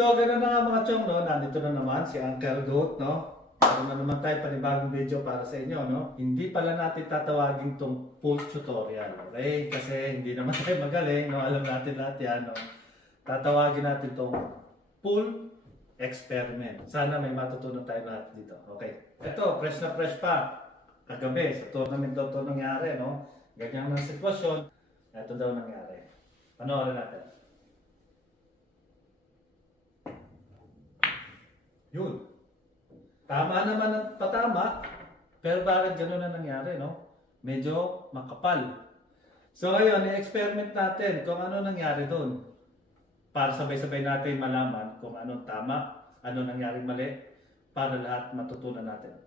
So, gano'n na nga mga chong, no? Nandito na naman si Uncle Goat, no? Meron na naman tayo panibagong video para sa inyo, no? Hindi pala natin tatawagin tong full tutorial, okay? Kasi hindi naman tayo magaling, no? Alam natin lahat yan, no? Tatawagin natin tong full experiment. Sana may matutunan tayo lahat dito, okay? Ito, fresh na fresh pa. Kagabi, sa tournament daw ito nangyari, no? Ganyan ang sitwasyon. Ito daw nangyari. Panoorin natin. Yun. Tama naman ang patama, pero bakit gano'n na nangyari, no? Medyo makapal. So ngayon, i-experiment natin kung ano nangyari doon. Para sabay-sabay natin malaman kung anong tama, ano nangyari mali, para lahat matutunan natin.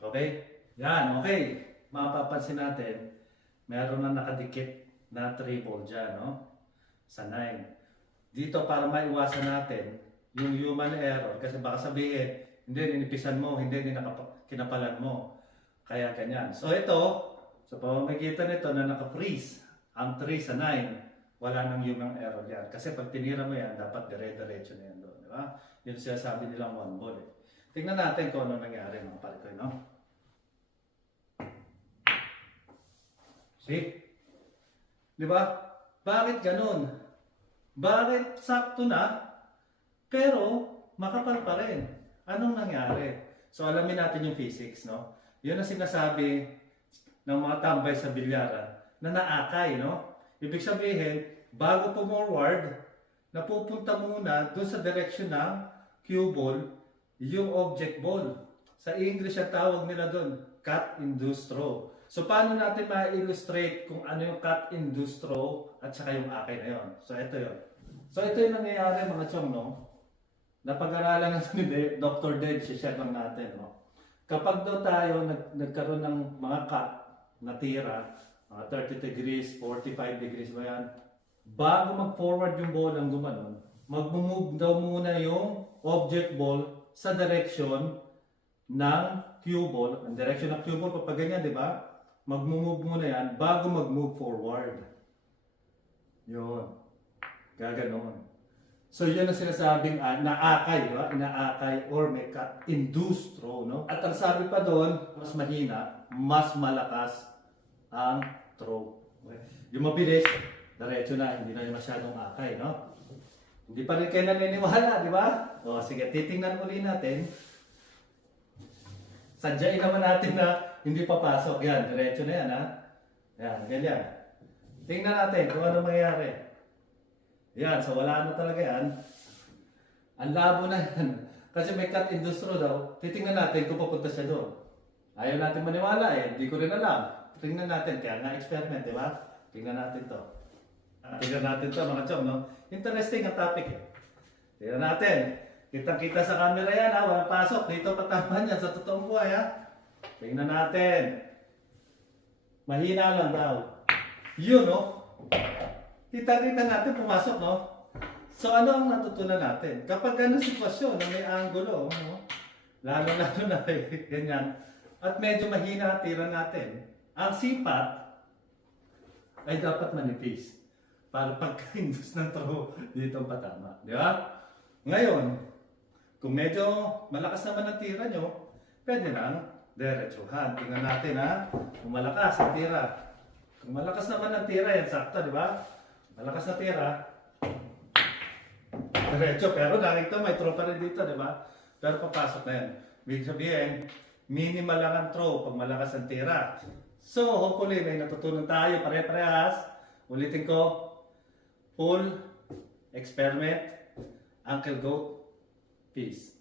Okay? Yan, okay. Mapapansin natin, meron na nakadikit na triple dyan, no? Sa 9. Dito, para maiwasan natin yung human error, kasi baka sabihin, hindi, ninipisan mo, hindi, kinapalan mo. Kaya ganyan. So ito, sa pamamagitan nito na naka-freeze, ang 3 sa 9, wala nang human error yan. Kasi pag tinira mo yan, dapat dire-diretso na yan doon. Di ba? Yun siya sabi nilang one ball. Eh. Tingnan natin kung ano nangyari, mga palikoy, no? See? Di ba? Bakit ganun? Bakit sakto na? Pero, makapal pa rin. Anong nangyari? So, alamin natin yung physics, no? Yun ang sinasabi ng mga tambay sa bilyaran na naakay, no? Ibig sabihin, bago forward, napupunta muna doon sa direction ng cue ball, yung object ball. Sa English, ang tawag nila doon, cut-induced throw. So, paano natin ma-illustrate kung ano yung cut-induced throw at saka yung akay na yun? So, ito yun. So, ito yung nangyayari, mga chong, no? Napag-aralan ng Dr. Dave, share lang natin. No? Kapag daw tayo nagkaroon ng mga cut na tira, mga 30 degrees, 45 degrees ba yan, bago mag-forward yung ball ang gumanon, mag-move daw muna yung object ball sa direction ng cue ball. Ang direction ng cue ball, kapag ganyan, di ba? Mag-move muna yan bago mag-move forward. Yun. Gaganon. So yun ang sinasabing naakay, diba? Naakay or may cut-induced throw, no? At ang sabi pa doon, mas mahina, mas malakas ang throw. Okay? Yung mabilis, diretso na, hindi na masyadong akay, no? Hindi pa rin kayo naniniwala, di ba? O sige, titingnan uli natin. Sadyain naman natin na hindi papasok. Yan, diretso na yan, ha? Yan, ganyan. Tingnan natin kung ano mangyayari. Yan, so wala na talaga yan. Ang labo na yan. Kasi may cut-induced throw daw. Titingnan natin kung papunta siya doon. Ayaw natin maniwala eh. Hindi ko rin alam. Tingnan natin. Kaya nga experiment, di ba? Tingnan natin to. Tingnan natin to mga chom, no? Interesting ang topic eh. Tingnan natin. Kitang-kita sa camera yan ha. Walang pasok. Dito patama niya sa totoong buhay ha. Tingnan natin. Mahina lang daw. Yun, no? Kita-kita natin pumasok, no? So, ano ang natutunan natin? Kapag ganun sitwasyon na may angulo, no? Lalo-lalo na ganyan, at medyo mahina tira natin, ang sipat ay dapat manipis para pagka-induce ng throw dito ang patama. Di ba? Ngayon, kung medyo malakas naman ang tira nyo, pwede nang diretsuhan. Tingnan natin, ha? Kung malakas ang tira. Kung malakas naman ang tira, yan sakto, di ba? Malakas na tira. Diretso, pero nakita may throw pa rin dito, di ba? Pero papasok na yan. Ibig sabihin, minimal lang ang throw pag malakas ang tira. So, hopefully, may natutunan tayo pare-parehas. Ulitin ko, full experiment, Uncle Goat, peace.